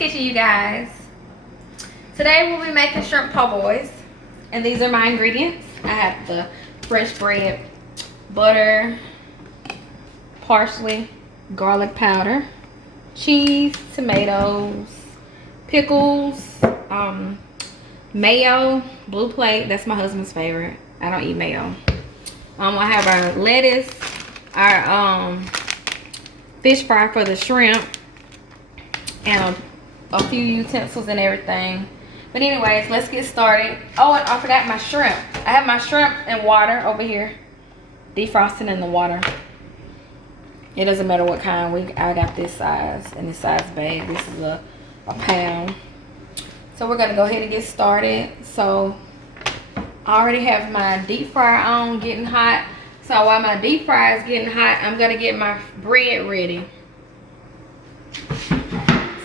Kitchen, you guys. Today we'll be making shrimp po' boys, and these are my ingredients. I have the fresh bread, butter, parsley, garlic powder, cheese, tomatoes, pickles, mayo, blue plate. That's my husband's favorite. I don't eat mayo. I have our lettuce, our fish fry for the shrimp, and a few utensils and everything. But anyways, let's get started. Oh, and I forgot my shrimp. I have my shrimp and water over here, defrosting in the water. It doesn't matter what kind. I got this size and this size bag. This is a pound. So we're gonna go ahead and get started. So I already have my deep fryer on, getting hot. So while my deep fryer is getting hot, I'm gonna get my bread ready.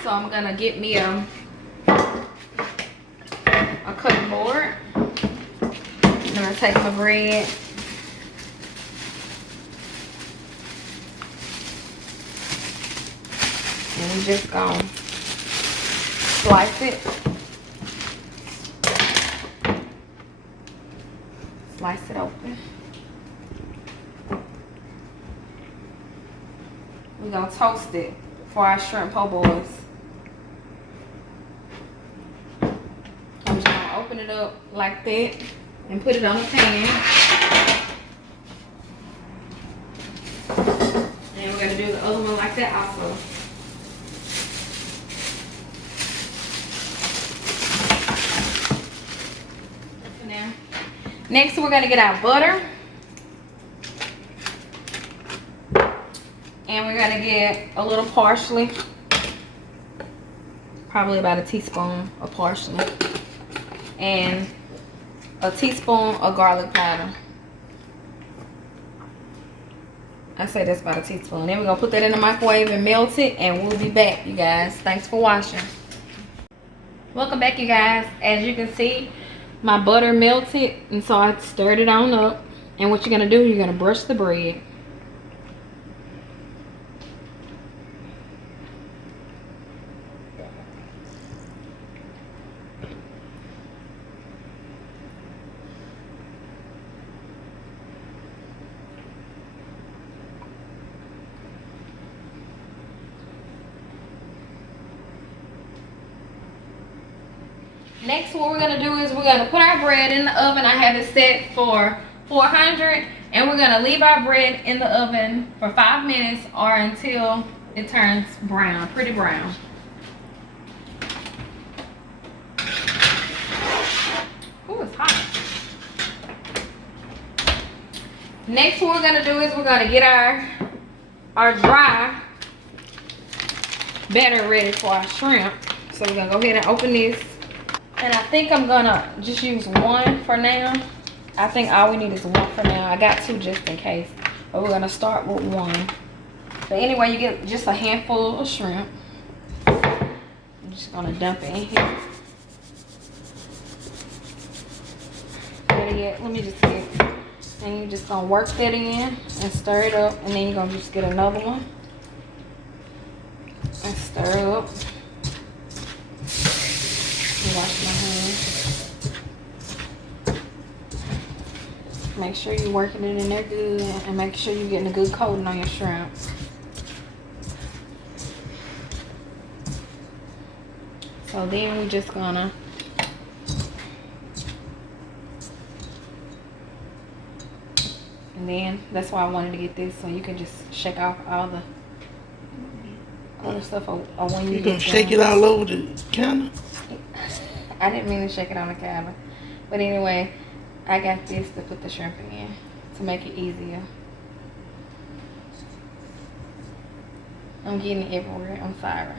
So I'm gonna get me a cutting board. I'm gonna take my bread. And we just gonna slice it. Slice it open. We're gonna toast it for our shrimp po' boys. I'm just gonna open it up like that and put it on the pan. And we're gonna do the other one like that also. Now, next we're gonna get our butter. And we're gonna get a little parsley. Probably about a teaspoon of parsley. And a teaspoon of garlic powder. I say that's about a teaspoon. Then we're gonna put that in the microwave and melt it, and we'll be back, you guys. Thanks for watching. Welcome back, you guys. As you can see, my butter melted, and so I stirred it on up. And what you're gonna do, you're gonna brush the bread. Next, what we're gonna do is we're gonna put our bread in the oven. I have it set for 400, and we're gonna leave our bread in the oven for 5 minutes or until it turns brown, pretty brown. Ooh, it's hot. Next, what we're gonna do is we're gonna get our dry batter ready for our shrimp. So we're gonna go ahead and open this. And I think I'm gonna just use one for now. I think all we need is one for now. I got two just in case. But we're gonna start with one. But anyway, you get just a handful of shrimp. I'm just gonna dump it in here. Better yet, let me just get, and you're just gonna work that in and stir it up. And then you're gonna just get another one and stir it up. Wash my hands. Make sure you're working it in there good, and make sure you're getting a good coating on your shrimp. So then we're just gonna and then that's why I wanted to get this, so you can just shake off all the other stuff or when you gonna shake it all over the counter. I didn't mean to shake it on the counter. But anyway, I got this to put the shrimp in to make it easier. I'm getting it everywhere. I'm sorry.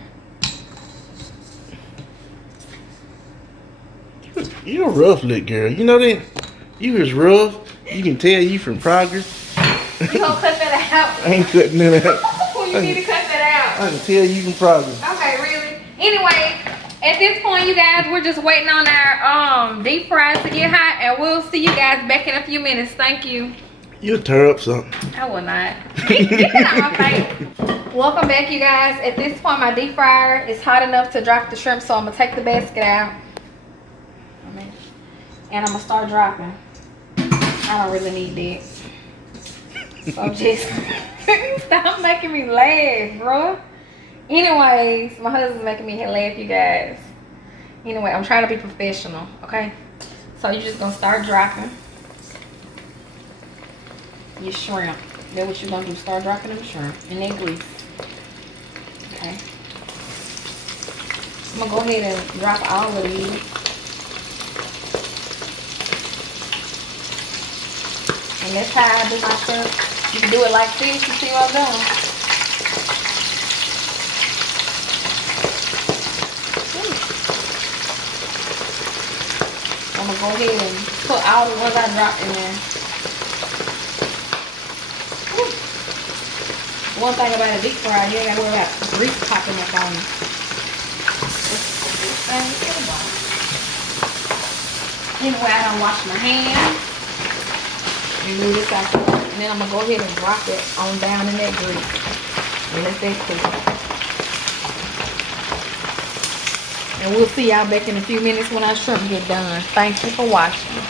You're a rough little girl. You know that? You is rough. You can tell you from progress. You gonna cut that out? I ain't cutting that out. You need to cut that out. I can tell you from progress. Okay, really? Anyway, at this point, you guys, we're just waiting on our deep fries to get hot, and we'll see you guys back in a few minutes. Thank you. You'll tear up something. I will not. Get that out my face. Welcome back, you guys. At this point, my deep fryer is hot enough to drop the shrimp, so I'm gonna take the basket out. And I'm gonna start dropping. I don't really need that. So just stop making me laugh, bro. Anyways, my husband's making me laugh, you guys. Anyway, I'm trying to be professional, okay? So you're just gonna start dropping your shrimp. That's what you're gonna do. Start dropping them shrimp in that grease. Okay. I'm gonna go ahead and drop all of these. And that's how I do my shrimp. You can do it like this. You see what I'm doing? I'm gonna go ahead and put all the ones I dropped in there. One thing about a deep fryer, you ain't gotta worry about grease popping up on you. Anyway, I don't wash my hands. And move this out. And then I'm gonna go ahead and drop it on down in that grease. And let that cook. And we'll see y'all back in a few minutes when our shrimp get done. Thank you for watching.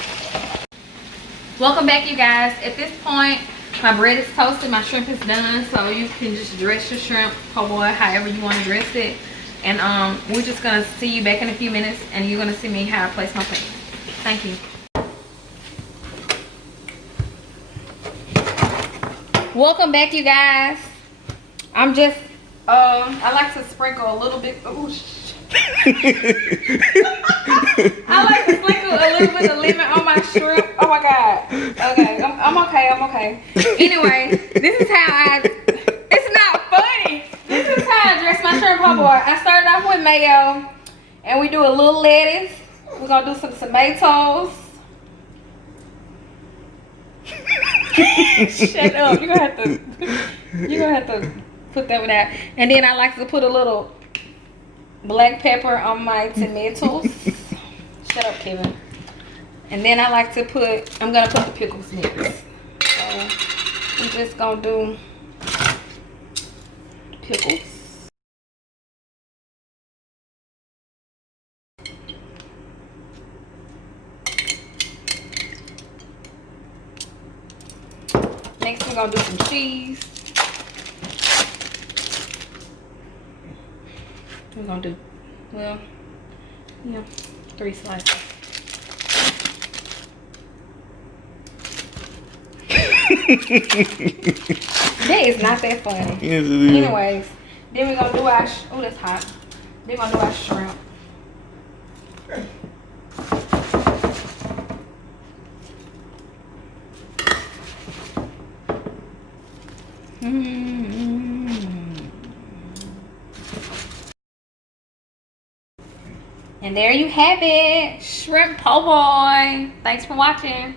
Welcome back, you guys. At this point, my bread is toasted, my shrimp is done, so you can just dress your shrimp, po' boy, however you want to dress it. And we're just gonna see you back in a few minutes, and you're gonna see me how I place my pan. Thank you. Welcome back, you guys. I'm just I like to sprinkle a little bit. Oh shit. I like to sprinkle a little bit of lemon on my shrimp. Oh my god. Okay, I'm okay. I'm okay. Anyway, this is how it's not funny. This is how I dress my shrimp, po' boy. I started off with mayo, and we do a little lettuce. We're gonna do some tomatoes. Shut up. You're gonna have to put that one out. And then I like to put a little black pepper on my tomatoes. Shut up, Kevin. And then I like to I'm gonna put the pickles next. So I'm just gonna do pickles. Next, we're gonna do some cheese. We're gonna do, well, yeah, 3 slices. That is not that funny. Yes, it is. Anyways, then we're gonna do our, oh, that's hot. Then we're gonna do our shrimp. And there you have it, shrimp po' boy. Thanks for watching.